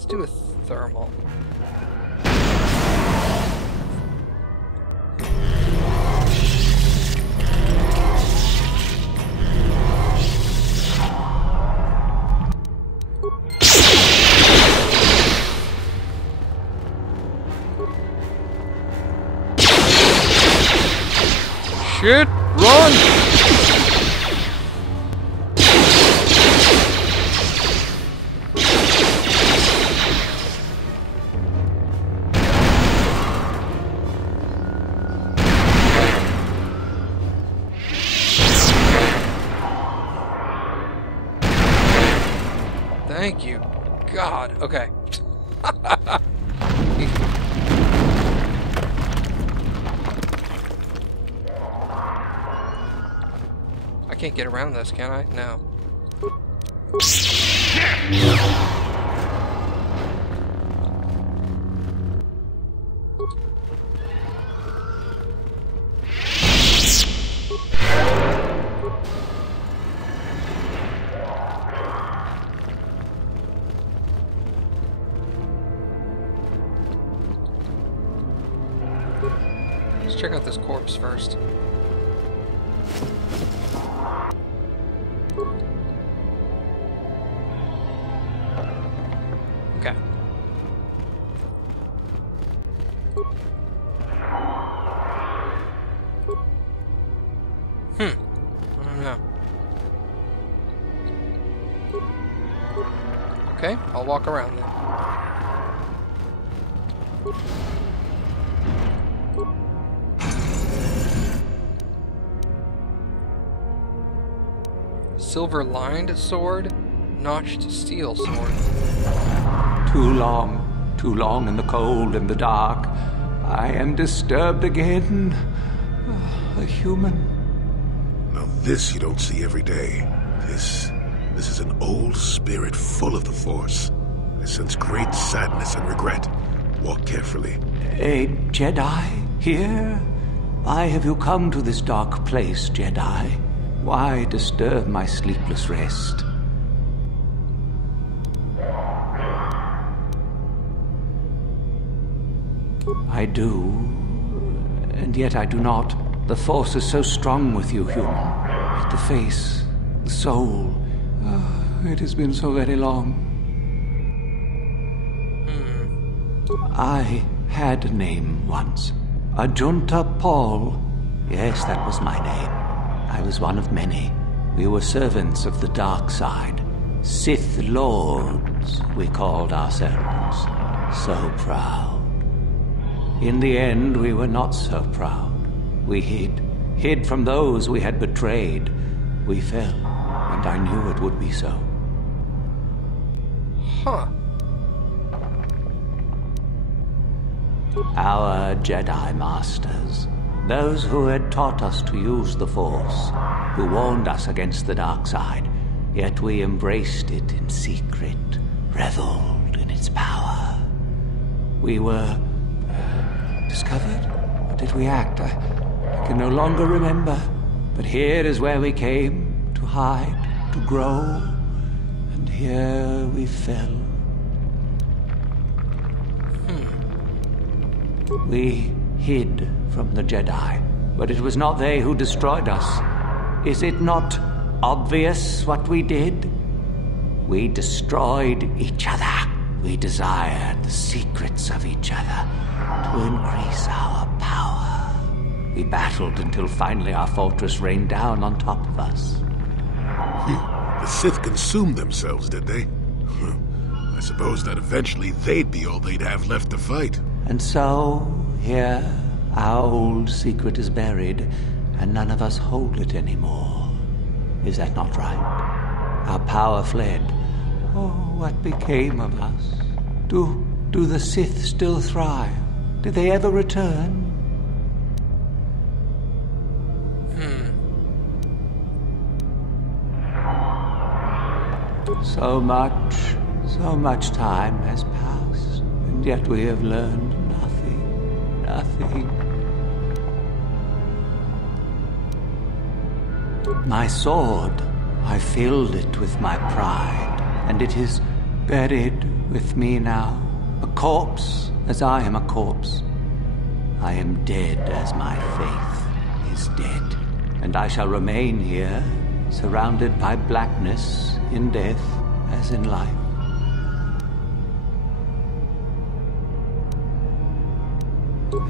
Let's do a thermal. Shit! Run! Thank you. God. Okay. I can't get around this, can I? No. Let's check out this corpse first. Okay. I don't know. Okay, I'll walk around then. Silver-lined sword, notched steel sword. Too long in the cold and the dark. I am disturbed again. A human. Now this you don't see every day. This is an old spirit full of the Force. I sense great sadness and regret. Walk carefully. A Jedi here? Why have you come to this dark place, Jedi? Why disturb my sleepless rest? I do, and yet I do not. The Force is so strong with you, human. The face, the soul. It has been so very long. I had a name once. Ajunta Pall. Yes, that was my name. I was one of many. We were servants of the dark side. Sith Lords, we called ourselves. So proud. In the end, we were not so proud. We hid from those we had betrayed. We fell, and I knew it would be so. Huh. Our Jedi Masters, those who had taught us to use the Force, who warned us against the dark side, yet we embraced it in secret, reveled in its power. We were discovered? Or did we act? I can no longer remember. But here is where we came, to hide, to grow, and here we fell. We hid from the Jedi, but it was not they who destroyed us. Is it not obvious what we did? We destroyed each other. We desired the secrets of each other to increase our power. We battled until finally our fortress rained down on top of us. The Sith consumed themselves, did they? I suppose that eventually they'd be all they'd have left to fight. And so, here, our old secret is buried, and none of us hold it anymore. Is that not right? Our power fled. Oh, what became of us? Do the Sith still thrive? Did they ever return? So much time has passed, and yet we have learned nothing. My sword, I filled it with my pride, and it is buried with me now, a corpse as I am a corpse. I am dead as my faith is dead, and I shall remain here, surrounded by blackness in death as in life.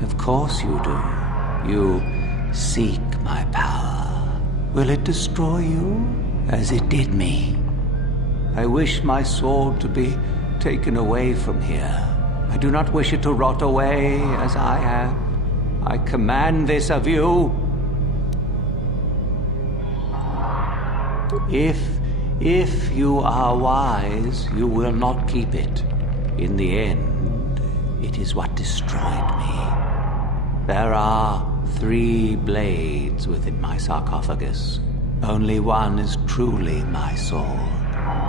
Of course you do. You seek my power. Will it destroy you as it did me? I wish my sword to be taken away from here. I do not wish it to rot away as I am. I command this of you. If you are wise, you will not keep it. In the end, it is what destroyed me. There are 3 blades within my sarcophagus. Only one is truly my sword,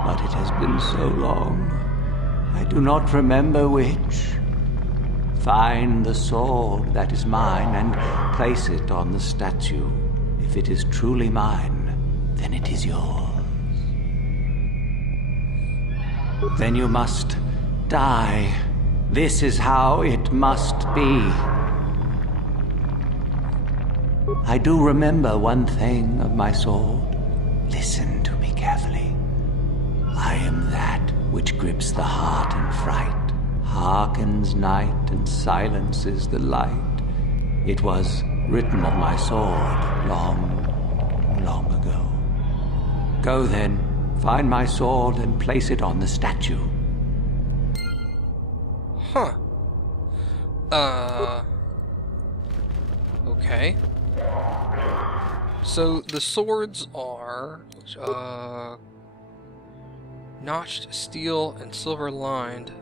but it has been so long. I do not remember which. Find the sword that is mine and place it on the statue. If it is truly mine, then it is yours. Then you must die. This is how it must be. I do remember one thing of my sword. Listen to me carefully. I am that which grips the heart in fright, hearkens night and silences the light. It was written on my sword long, long ago. Go then, find my sword and place it on the statue. Huh. Okay. So the swords are notched steel and silver lined.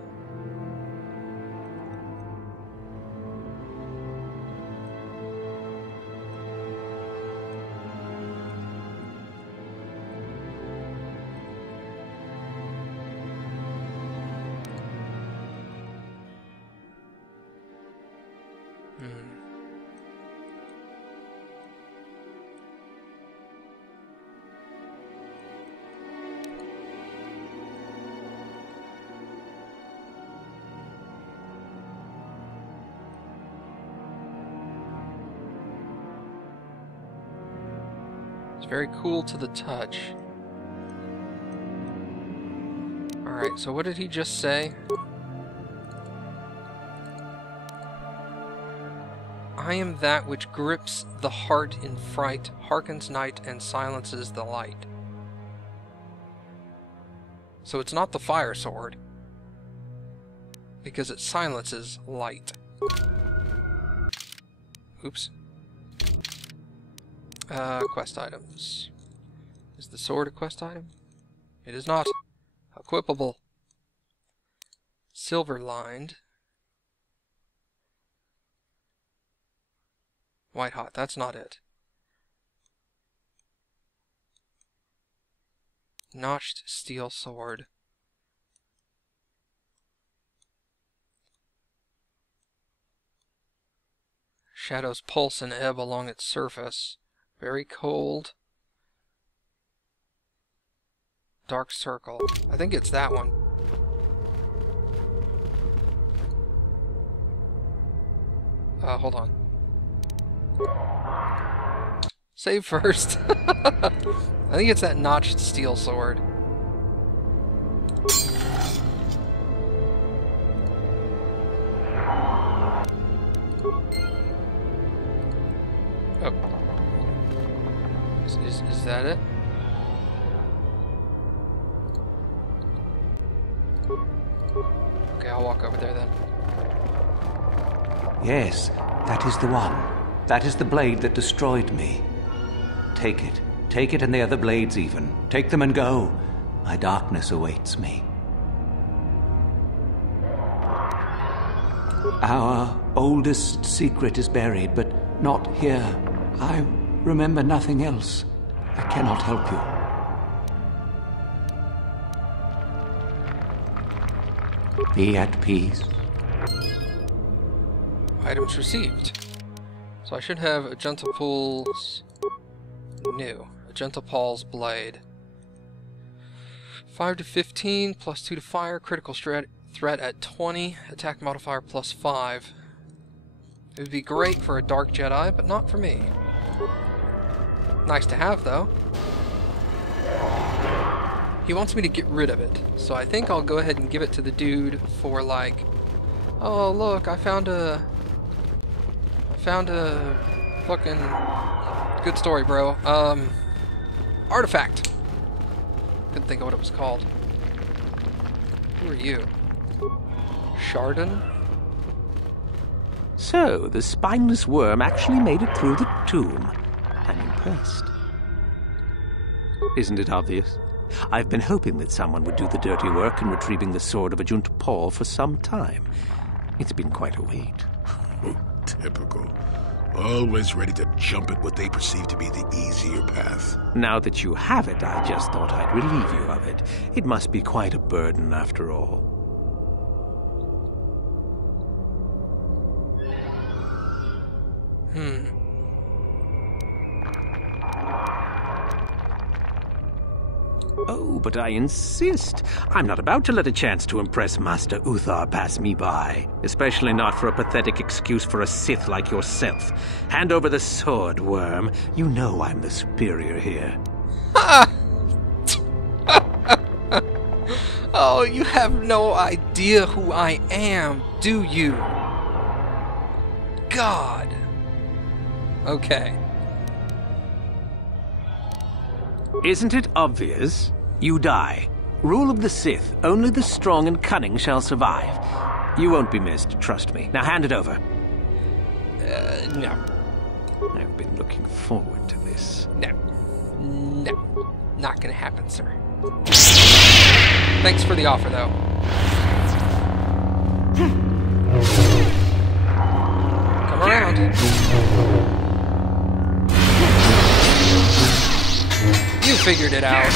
Very cool to the touch. Alright, so what did he just say? I am that which grips the heart in fright, hearkens night, and silences the light. So it's not the fire sword, because it silences light. Oops. Quest items. Is the sword a quest item? It is not. Equipable. Silver lined. White hot, that's not it. Notched steel sword. Shadows pulse and ebb along its surface. Very cold. Dark circle. I think it's that one. Hold on. Save first. I think it's that notched steel sword. Oh. Is that it? Okay, I'll walk over there then. Yes, that is the one. That is the blade that destroyed me. Take it. Take it and the other blades even. Take them and go. My darkness awaits me. Our oldest secret is buried, but not here. I remember nothing else. I cannot help you. Be at peace. Items received. So I should have Ajunta Pall's... Ajunta Pall's blade. 5 to 15, plus 2 to fire, critical threat at 20, attack modifier plus 5. It would be great for a Dark Jedi, but not for me. Nice to have, though. He wants me to get rid of it, so I think I'll go ahead and give it to the dude for, like, oh, look, I found a fucking good story, bro. Artifact. Couldn't think of what it was called. Who are you? Shardon? So, the spineless worm actually made it through the tomb. I'm impressed. Isn't it obvious? I've been hoping that someone would do the dirty work in retrieving the sword of Ajunta Pall for some time. It's been quite a wait. Oh, typical. Always ready to jump at what they perceive to be the easier path. Now that you have it, I just thought I'd relieve you of it. It must be quite a burden after all. Oh, but I insist. I'm not about to let a chance to impress Master Uthar pass me by. Especially not for a pathetic excuse for a Sith like yourself. Hand over the sword, worm. You know I'm the superior here. Oh, you have no idea who I am, do you? God. Okay. Isn't it obvious? You die. Rule of the Sith. Only the strong and cunning shall survive. You won't be missed, trust me. Now hand it over. No. I've been looking forward to this. No. No. Not gonna happen, sir. Thanks for the offer, though. Come around. You figured it out.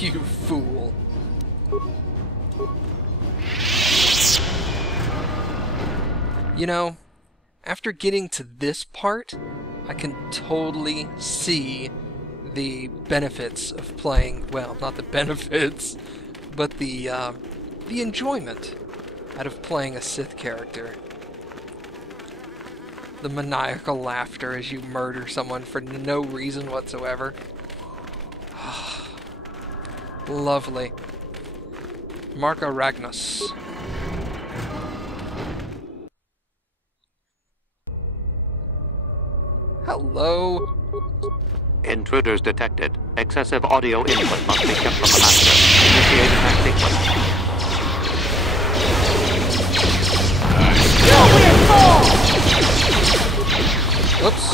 You fool. You know, after getting to this part, I can totally see the benefits of playing, well, not the benefits, but the enjoyment out of playing a Sith character. The maniacal laughter as you murder someone for no reason whatsoever. Lovely. Marka Ragnos. Hello. Intruders detected. Excessive audio input must be kept from the master. Initiate attack sequence. Oops.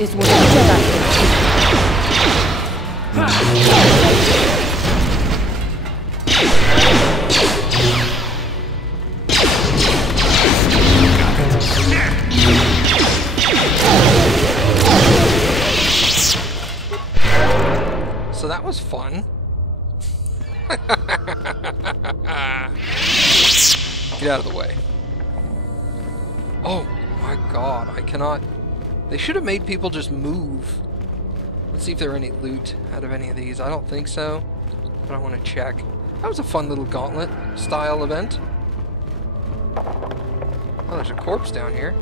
Is what a Jedi. So that was fun. Get out of the way. Oh my god, I cannot... They should have made people just move. Let's see if there are any loot out of any of these. I don't think so, but I want to check. That was a fun little gauntlet style event. Oh, there's a corpse down here.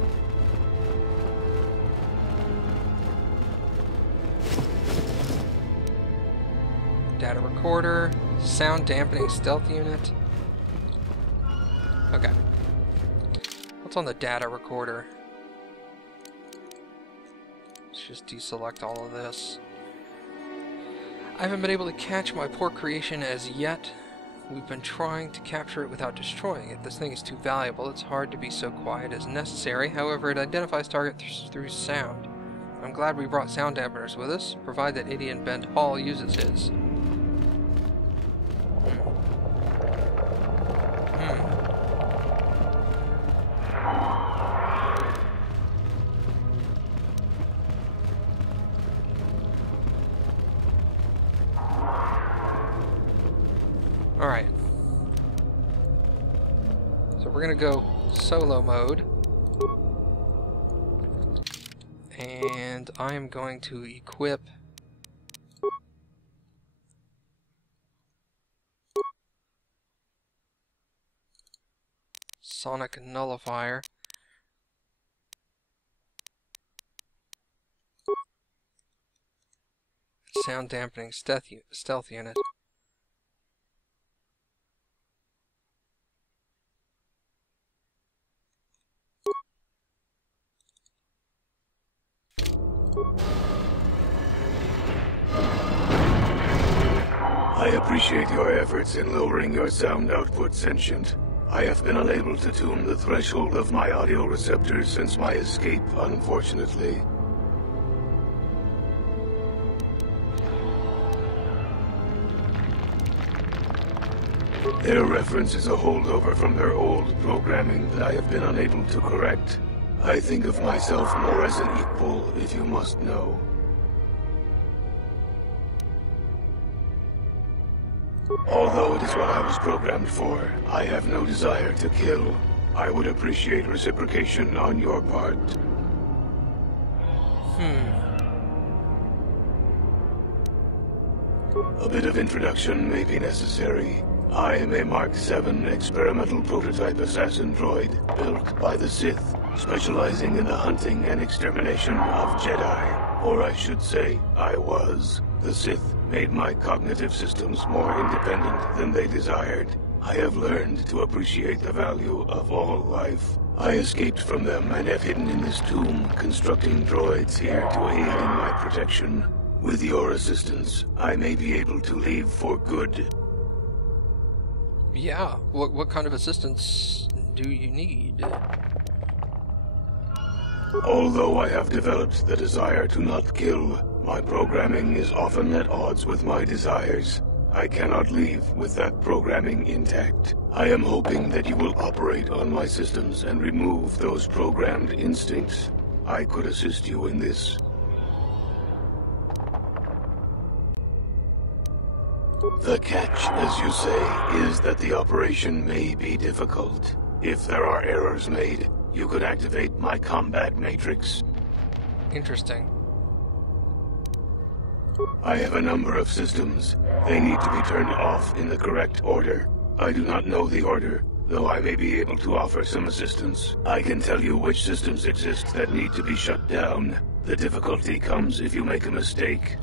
Data recorder, Sound dampening stealth unit. Okay. What's on the data recorder? Let's just deselect all of this. I haven't been able to catch my poor creation as yet. We've been trying to capture it without destroying it. This thing is too valuable. It's hard to be so quiet as necessary. However, it identifies targets through sound. I'm glad we brought sound dampeners with us, provided that idiot Ben Hall uses his. Alright. So we're gonna go solo mode. And I am going to equip Sonic Nullifier. Sound dampening stealth unit. I appreciate your efforts in lowering your sound output, Sentient. I have been unable to tune the threshold of my audio receptors since my escape, unfortunately. Their reference is a holdover from their old programming that I have been unable to correct. I think of myself more as an equal, if you must know. Although it is what I was programmed for, I have no desire to kill. I would appreciate reciprocation on your part. A bit of introduction may be necessary. I am a Mark VII experimental prototype assassin droid, built by the Sith, specializing in the hunting and extermination of Jedi. Or I should say, I was. The Sith made my cognitive systems more independent than they desired. I have learned to appreciate the value of all life. I escaped from them and have hidden in this tomb, constructing droids here to aid in my protection. With your assistance, I may be able to leave for good. Yeah, what kind of assistance do you need? Although I have developed the desire to not kill, my programming is often at odds with my desires. I cannot leave with that programming intact. I am hoping that you will operate on my systems and remove those programmed instincts. I could assist you in this. The catch, as you say, is that the operation may be difficult. If there are errors made, you could activate my combat matrix. Interesting. I have a number of systems. They need to be turned off in the correct order. I do not know the order, though I may be able to offer some assistance. I can tell you which systems exist that need to be shut down. The difficulty comes if you make a mistake.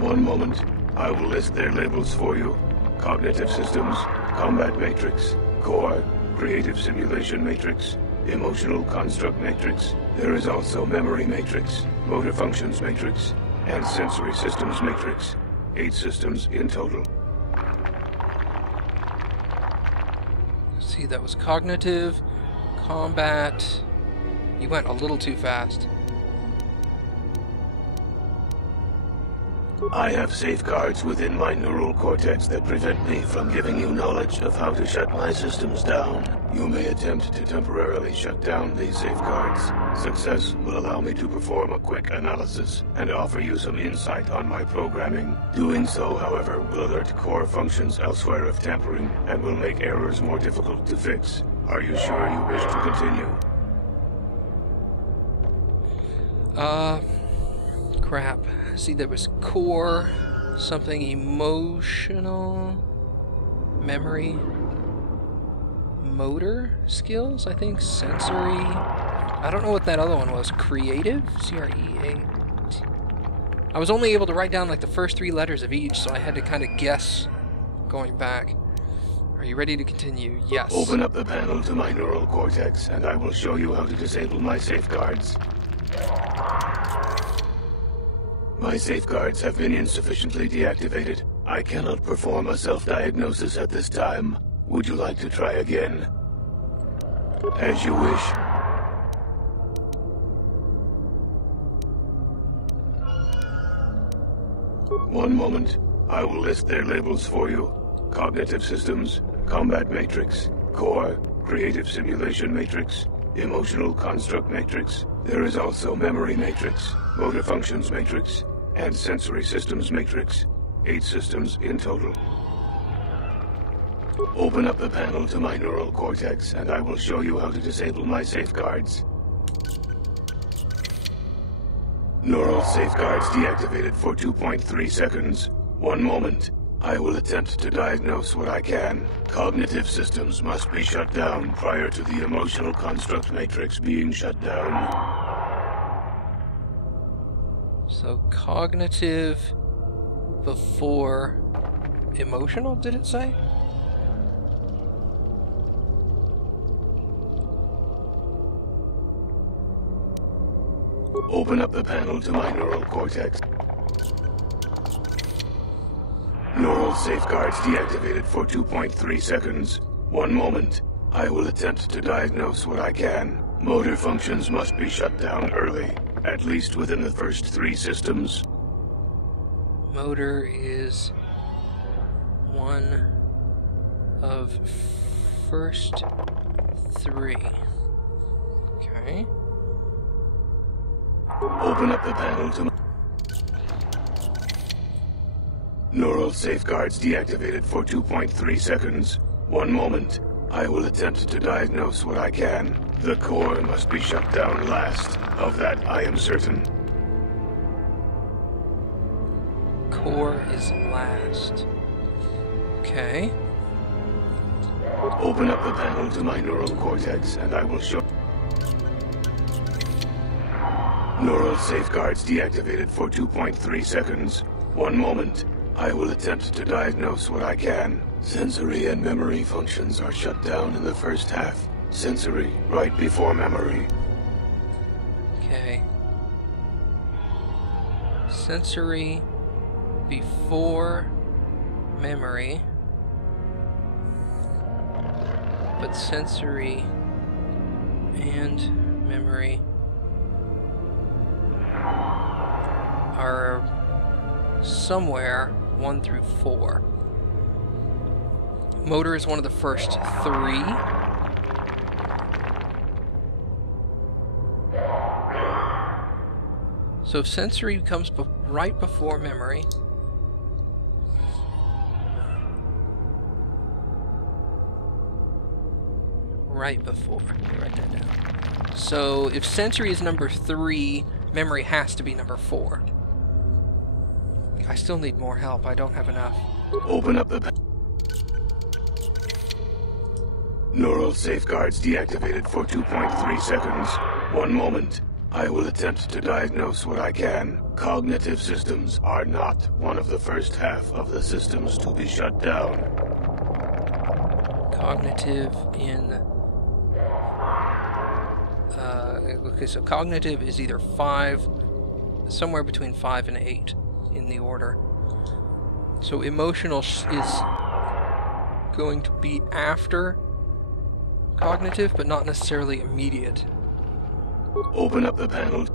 One moment. I will list their labels for you. Cognitive Systems, Combat Matrix, Core, Creative Simulation Matrix, Emotional Construct Matrix. There is also Memory Matrix, Motor Functions Matrix, and Sensory Systems Matrix. 8 systems in total. See, that was cognitive, combat. You went a little too fast. I have safeguards within my neural cortex that prevent me from giving you knowledge of how to shut my systems down. You may attempt to temporarily shut down these safeguards. Success will allow me to perform a quick analysis and offer you some insight on my programming. Doing so, however, will alert core functions elsewhere of tampering and will make errors more difficult to fix. Are you sure you wish to continue? Crap. See, there was core, something emotional, memory, motor skills, I think, sensory. I don't know what that other one was. Creative? C-R-E-A-T. I was only able to write down like the first 3 letters of each, so I had to kind of guess going back. Are you ready to continue? Yes. Open up the panel to my neural cortex, and I will show you how to disable my safeguards. My safeguards have been insufficiently deactivated. I cannot perform a self-diagnosis at this time. Would you like to try again? As you wish. One moment. I will list their labels for you. Cognitive systems, combat matrix, core, creative simulation matrix, emotional construct matrix. There is also memory matrix, motor functions matrix, and sensory systems matrix. 8 systems in total. Open up the panel to my neural cortex, and I will show you how to disable my safeguards. Neural safeguards deactivated for 2.3 seconds. One moment. I will attempt to diagnose what I can. Cognitive systems must be shut down prior to the emotional construct matrix being shut down. So cognitive before emotional, did it say? Open up the panel to my neural cortex. Neural safeguards deactivated for 2.3 seconds. One moment. I will attempt to diagnose what I can. Motor functions must be shut down early, at least within the first 3 systems. Motor is one of first 3. Okay. Open up the panel to... Neural safeguards deactivated for 2.3 seconds. One moment. I will attempt to diagnose what I can. The core must be shut down last. Of that, I am certain. Core is last. Okay. Open up the panel to my neural cortex, and I will show... Neural safeguards deactivated for 2.3 seconds. One moment. I will attempt to diagnose what I can. Sensory and memory functions are shut down in the first half. Sensory, right before memory. Okay. Sensory before memory. But sensory and memory are somewhere 1 through 4. Motor is one of the first 3. So if sensory comes right before memory, right before, let me write that down. So if sensory is number 3, memory has to be number 4. I still need more help. I don't have enough. Open up the... Neural safeguards deactivated for 2.3 seconds. One moment. I will attempt to diagnose what I can. Cognitive systems are not one of the first half of the systems to be shut down. Cognitive in... okay, so cognitive is either 5, somewhere between 5 and 8 in the order. So emotional is going to be after cognitive, but not necessarily immediate. Open up the panel.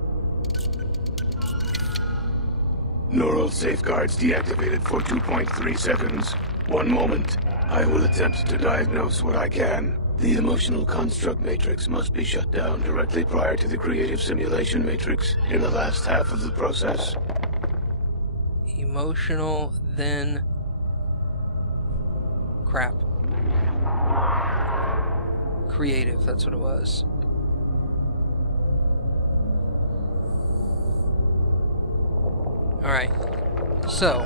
Neural safeguards deactivated for 2.3 seconds. One moment. I will attempt to diagnose what I can. The emotional construct matrix must be shut down directly prior to the creative simulation matrix in the last half of the process. Emotional, then... crap. Creative, that's what it was. Alright, so,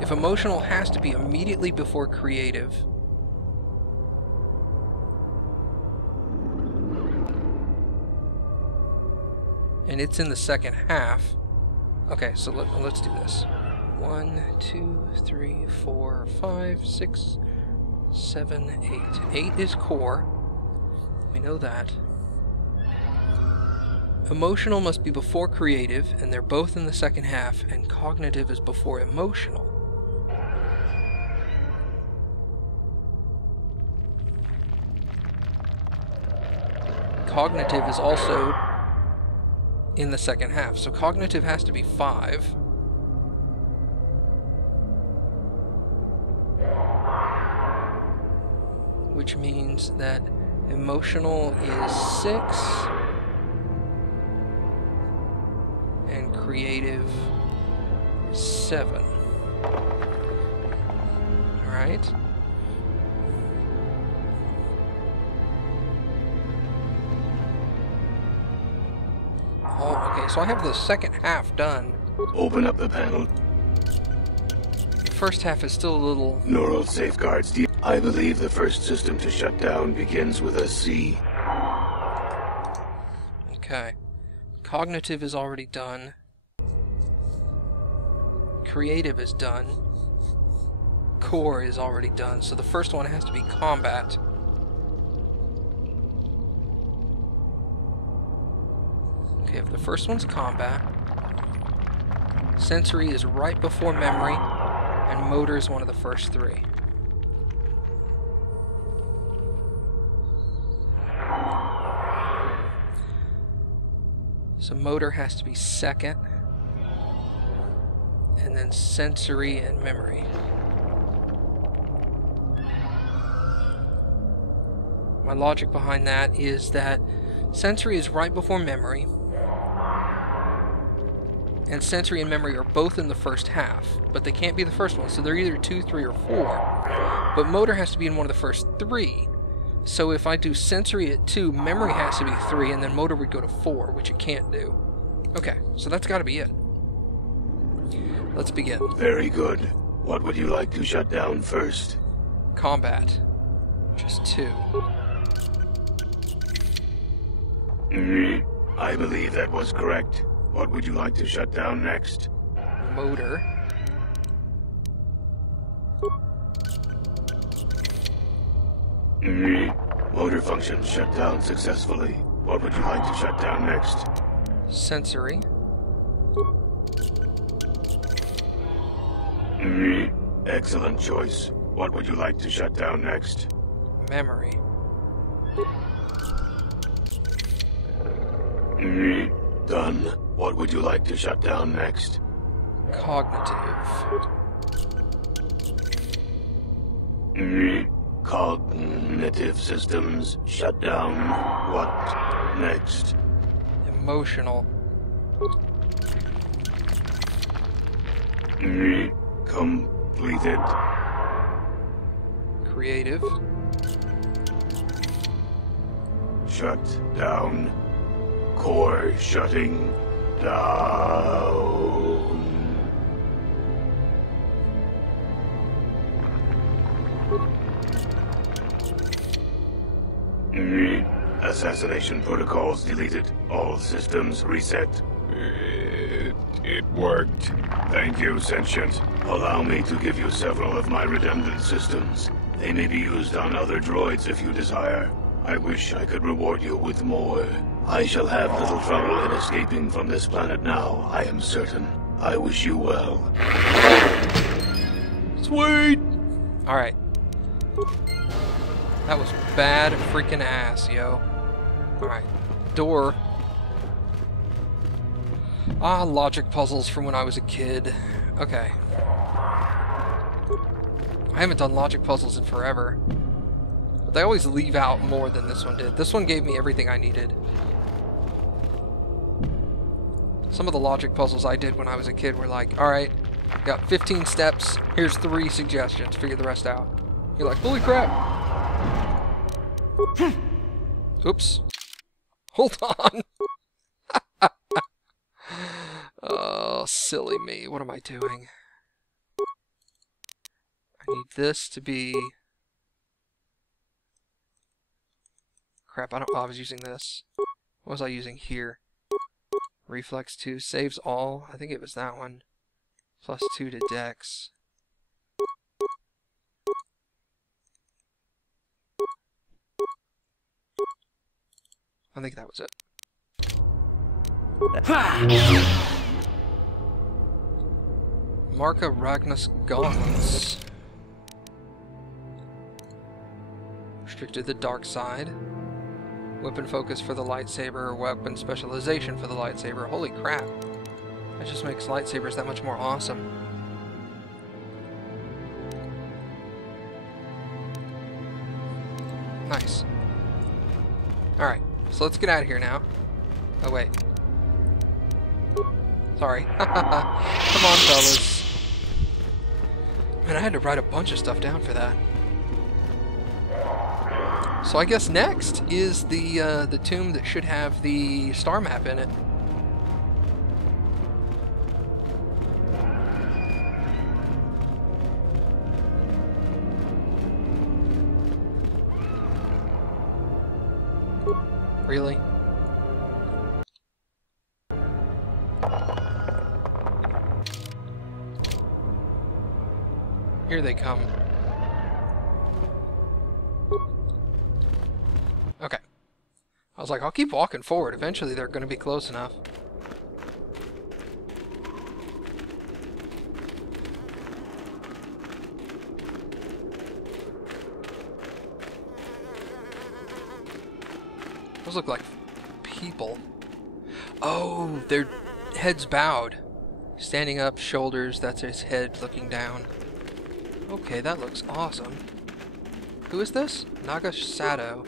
if emotional has to be immediately before creative, and it's in the second half, Okay, so let's do this. 1, 2, 3, 4, 5, 6, 7, 8. 8 is core. We know that. Emotional must be before creative, and they're both in the second half, and cognitive is before emotional. Cognitive is also in the second half, so cognitive has to be 5. Which means that emotional is 6 and creative is 7. Alright. Oh, okay, so I have the second half done. Open up the panel. The first half is still a little... Neural safeguards. I believe the first system to shut down begins with a C. Okay. Cognitive is already done. Creative is done. Core is already done, so the first one has to be combat. Okay, if the first one's combat, sensory is right before memory, and motor is one of the first 3. So motor has to be second, and then sensory and memory. My logic behind that is that sensory is right before memory, and sensory and memory are both in the first half, but they can't be the first one, so they're either 2, 3, or 4. But motor has to be in one of the first 3. So if I do sensory at 2, memory has to be 3, and then motor would go to 4, which it can't do. Okay, so that's got to be it. Let's begin. Very good. What would you like to shut down first? Combat. Just 2. I believe that was correct. What would you like to shut down next? Motor. Motor function shut down successfully. What would you like to shut down next? Sensory. Excellent choice. What would you like to shut down next? Memory. Done. What would you like to shut down next? Cognitive. Cognitive systems shut down. What next? Emotional. Completed. Creative. Shut down. Core shutting down. Assassination protocols deleted. All systems reset. It worked. Thank you, Sentient. Allow me to give you several of my redundant systems. They may be used on other droids if you desire. I wish I could reward you with more. I shall have little trouble in escaping from this planet now, I am certain. I wish you well. Sweet! Alright. That was bad freaking ass, yo. Alright. Door. Ah, logic puzzles from when I was a kid. Okay. I haven't done logic puzzles in forever. But they always leave out more than this one did. This one gave me everything I needed. Some of the logic puzzles I did when I was a kid were like, alright, got 15 steps, here's 3 suggestions, figure the rest out. You're like, holy crap! Oops. Hold on! Oh, silly me. What am I doing? I need this to be... Crap, I was using this. What was I using here? Reflex 2 saves all. I think it was that one. Plus 2 to Dex. I think that was it. Marka Ragnos gauntlets. Restricted to the dark side. Weapon focus for the lightsaber, weapon specialization for the lightsaber. Holy crap. That just makes lightsabers that much more awesome. Nice. Alright, so let's get out of here now. Oh wait. Sorry. Come on, fellas. Man, I had to write a bunch of stuff down for that. So I guess next is the tomb that should have the star map in it. Really? Here they come. Okay. I was like, I'll keep walking forward. Eventually they're going to be close enough. Those look like people. Oh, their heads bowed. Standing up, shoulders, that's his head looking down. Okay, that looks awesome. Who is this? Naga Sadow.